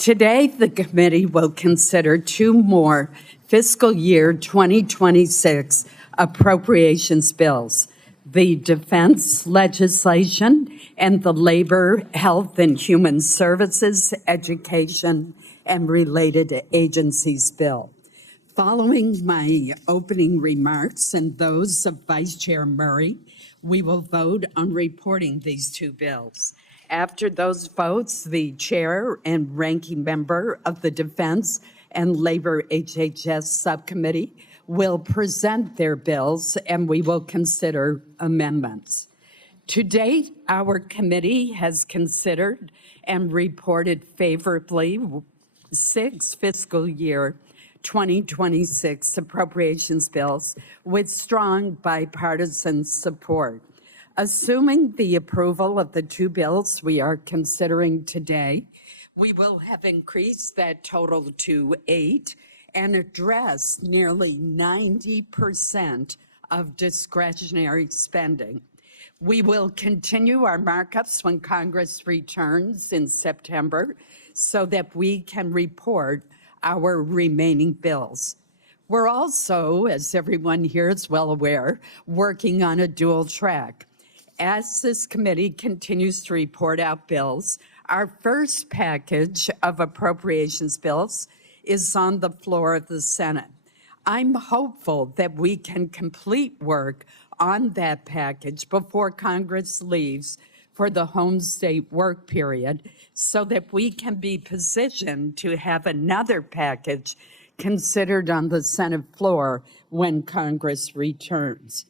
Today, the committee will consider two more fiscal year 2026 appropriations bills, the defense legislation and the Labor, Health and Human Services, Education and Related Agencies bill. Following my opening remarks and those of Vice Chair Murray, we will vote on reporting these two bills. After those votes, the chair and ranking member of the Defense and Labor HHS Subcommittee will present their bills and we will consider amendments. To date, our committee has considered and reported favorably 6 fiscal year 2026 appropriations bills with strong bipartisan support. Assuming the approval of the two bills we are considering today, we will have increased that total to 8 and address nearly 90% of discretionary spending. We will continue our markups when Congress returns in September so that we can report our remaining bills. We're also, as everyone here is well aware, working on a dual track. As this committee continues to report out bills, our first package of appropriations bills is on the floor of the Senate. I'm hopeful that we can complete work on that package before Congress leaves for the home state work period so that we can be positioned to have another package considered on the Senate floor when Congress returns.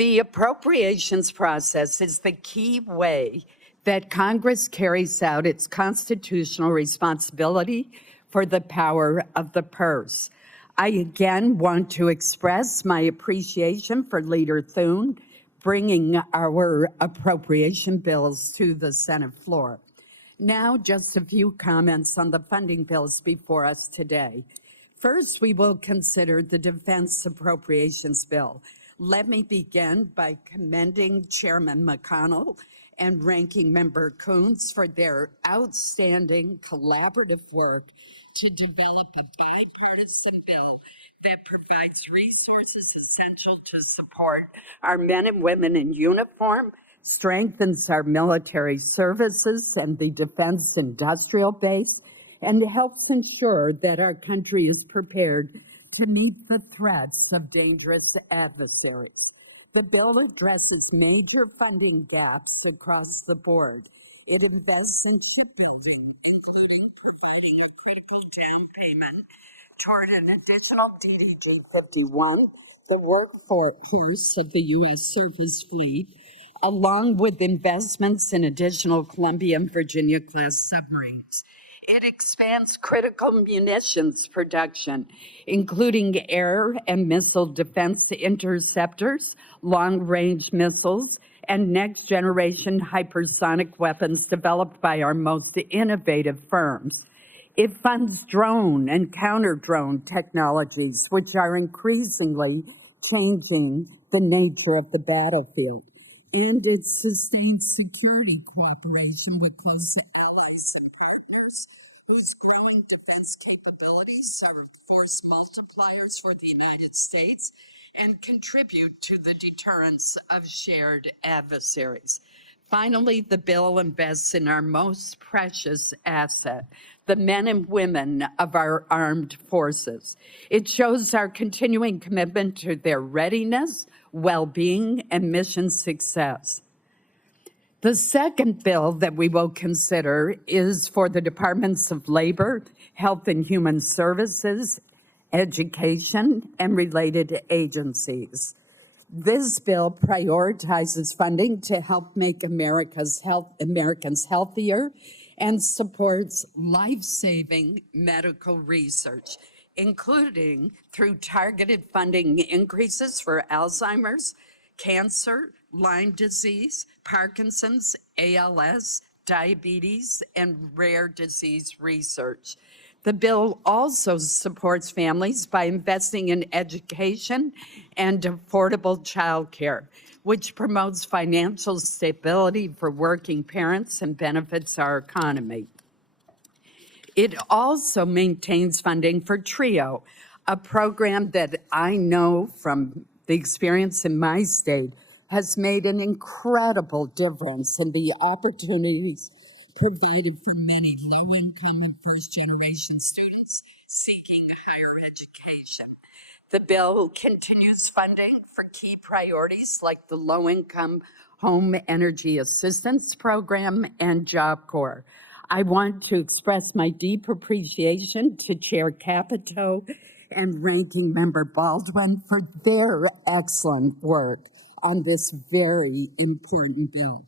The appropriations process is the key way that Congress carries out its constitutional responsibility for the power of the purse. I again want to express my appreciation for Leader Thune bringing our appropriation bills to the Senate floor. Now, just a few comments on the funding bills before us today. First, we will consider the defense appropriations bill. Let me begin by commending Chairman McConnell and Ranking Member Coons for their outstanding collaborative work to develop a bipartisan bill that provides resources essential to support our men and women in uniform, strengthens our military services and the defense industrial base, and helps ensure that our country is prepared to meet the threats of dangerous adversaries. The bill addresses major funding gaps across the board. It invests in shipbuilding, including providing a critical down payment toward an additional DDG-51, the workforce of the U.S. surface fleet, along with investments in additional Columbia and Virginia-class submarines. It expands critical munitions production, including air and missile defense interceptors, long-range missiles, and next-generation hypersonic weapons developed by our most innovative firms. It funds drone and counter-drone technologies, which are increasingly changing the nature of the battlefield. And it sustains security cooperation with close allies and partners whose growing defense capabilities are force multipliers for the United States and contribute to the deterrence of shared adversaries. Finally, the bill invests in our most precious asset, the men and women of our armed forces. It shows our continuing commitment to their readiness, well-being, and mission success. The second bill that we will consider is for the Departments of Labor, Health and Human Services, Education, and Related Agencies. This bill prioritizes funding to help make Americans healthier and supports life-saving medical research, including through targeted funding increases for Alzheimer's, cancer, Lyme disease, Parkinson's, ALS, diabetes, and rare disease research. The bill also supports families by investing in education and affordable child care, which promotes financial stability for working parents and benefits our economy. It also maintains funding for TRIO, a program that I know from the experience in my state has made an incredible difference in the opportunities provided for many low-income and first-generation students seeking higher education. The bill continues funding for key priorities like the Low-Income Home Energy Assistance Program and Job Corps. I want to express my deep appreciation to Chair Capito and Ranking Member Baldwin for their excellent work on this very important bill.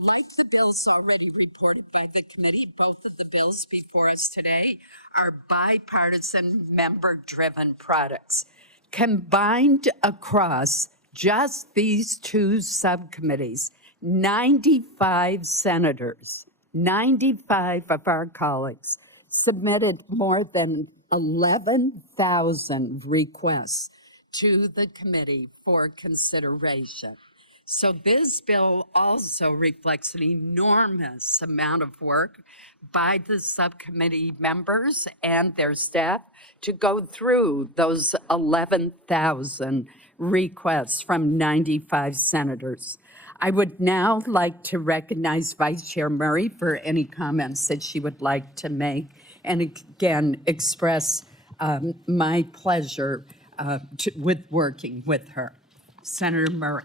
Like the bills already reported by the committee, both of the bills before us today are bipartisan, member-driven products. Combined across just these two subcommittees, 95 senators, 95 of our colleagues submitted more than 11,000 requests to the committee for consideration. So this bill also reflects an enormous amount of work by the subcommittee members and their staff to go through those 11,000 requests from 95 senators. I would now like to recognize Vice Chair Murray for any comments that she would like to make, and again, express my pleasure with working with her. Senator Murray.